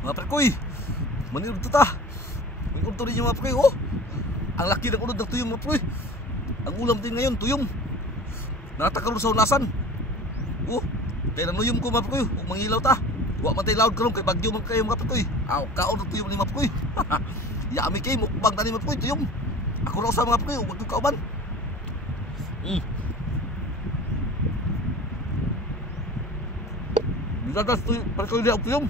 Mga prekoy, manirod to ta. Ang rin yung mga prekoy, oh. Ang laki ng unod ng tuyom mga prekoy. Ang ulam din ngayon, tuyom. Natakalo sa unasan. Oh, kaya nanuyom ko mga prekoy, huwag mangilaw ta. Huwag matay loud karon kay bagyo man kayo mga prekoy. Aw, kaon ng tuyom ni mga prekoy. Yami kayo, mukbang na ni mga prekoy, tuyom. Ako raw sa mga prekoy, huwag magkauban. Biladas tuyom, prekoy niya ang tuyom.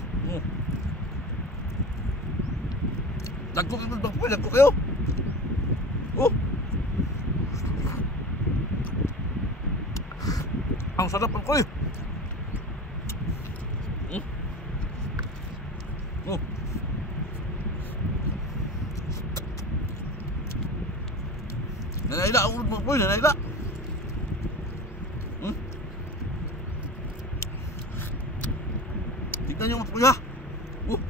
Dagko kayo, dagko kayo. Oh. Ang sarap ng koy. Oh. Nanayla ang ulo mga koy, nanayla. Tignan nyo mga koy ha. Oh.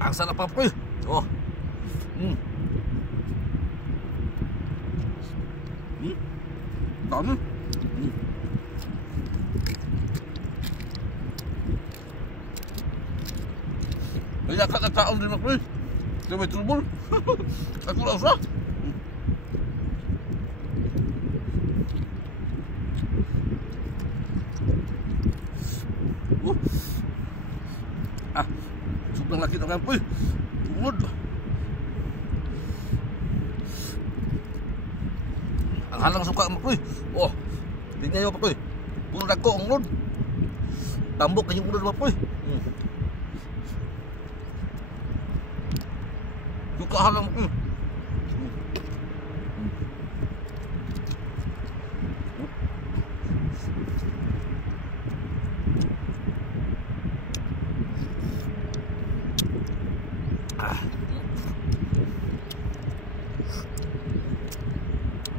Ang sarap ng koy. Oh. Dami. Kaya kakataon din ako eh. Kaya may trubol. Ako lang siya. Sobrang laki ng kampo eh. Umod. Ang halang suka mo koy. Oh. Tingnan niyo pa koy. Puno dagko ang ulod. Tambok kanyang ulod mo koy. Suka halang mo koy.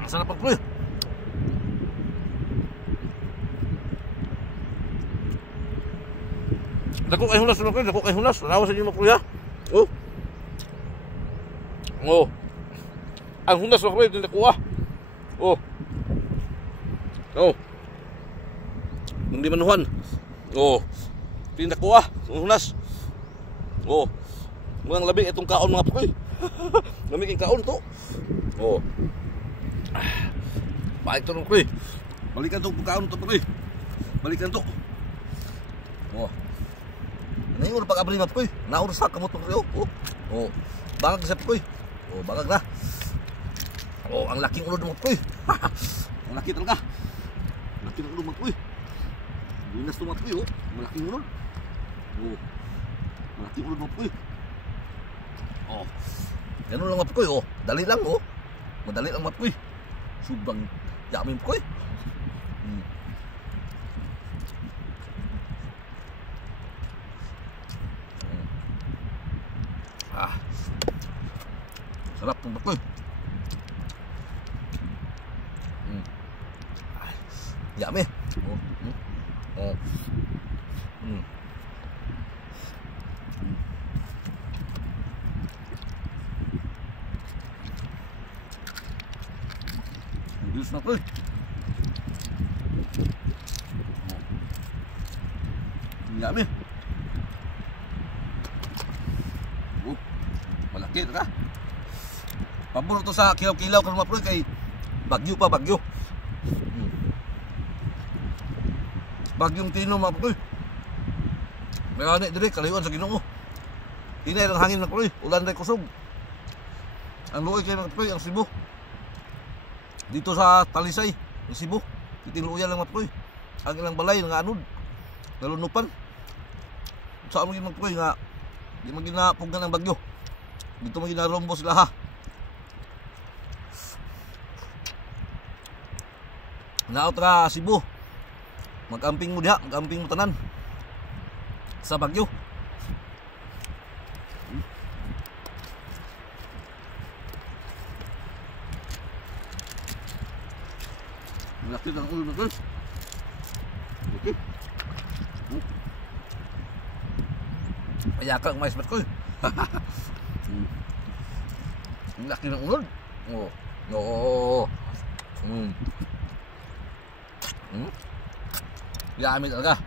Ang sarap ang koy. Dako kay hunas mga koy, dako kay hunas. Nawa sa inyo mga koy ha. Oh. Oh. Ang hunas mga koy, hindi nakuha. Oh. Oh. Hindi manuhan. Oh. Hindi nakuha. Ang hunas. Oh. Mga labing itong kaon mga koy. Lamig yung kaon to. Oh. Baik to koy. Balikan to pagkaon to koy. Balikan to. Oh. Nayon pag abli mat koy. Naon sa kamot koy. Oh. Oh. Bangag sa koy. Oh, bangag na. Oh, ang laking ulod mo koy. Ang laki talaga. Laki ng ulod mo koy. Binas to mat koy oh. Malaking ulod. Oh. Malaking ulod mo koy. Oh. Ganun lang mat koy oh. Dali lang oh. Madali lang mat koy. Subang yamin koy. Sarap ng mat koy. Yami. Oh. Bilis na koy. Yami. Oh, malaki ka. Pabor to sa kilaw-kilaw kan mga kay bagyo pa bagyo. Bagyong Tino mga koy. May ani dire kalayuan sa Ginoo. Inay lang hangin mga koy, ulan ray kusog. Ang luoy kay mga koy ang Cebu. Dito sa Talisay, ng Cebu, titinuyan lang mga koy. Ang ilang balay nga anod. Nalunupan. Sa amo mga koy nga di maginapugan ng bagyo. Dito maginarombo sila ha. Naot ra Cebu. Magamping mo diha, magamping mo tanan sa bagyo. Laki ng ulo na guys. Okay. Kaya kang mais bat ko. Ang laki ng ulo. Oh. Oo. Yummy talaga.